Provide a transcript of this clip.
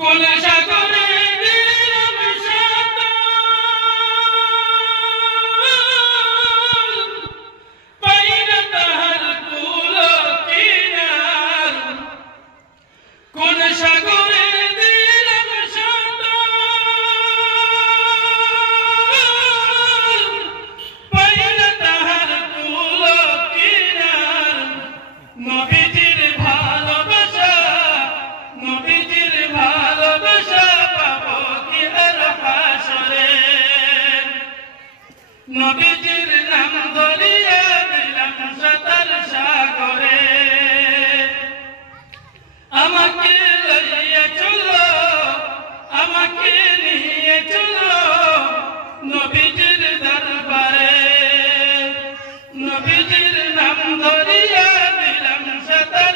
Con la নবীজির নাম ধরিয়া দিলাম সাতার সাগরে। আমাকে লইয়ে চলো, আমাকে নিয়ে চলো নবীজির দরবারে। নবীজির নাম ধরিয়া দিলাম সাতার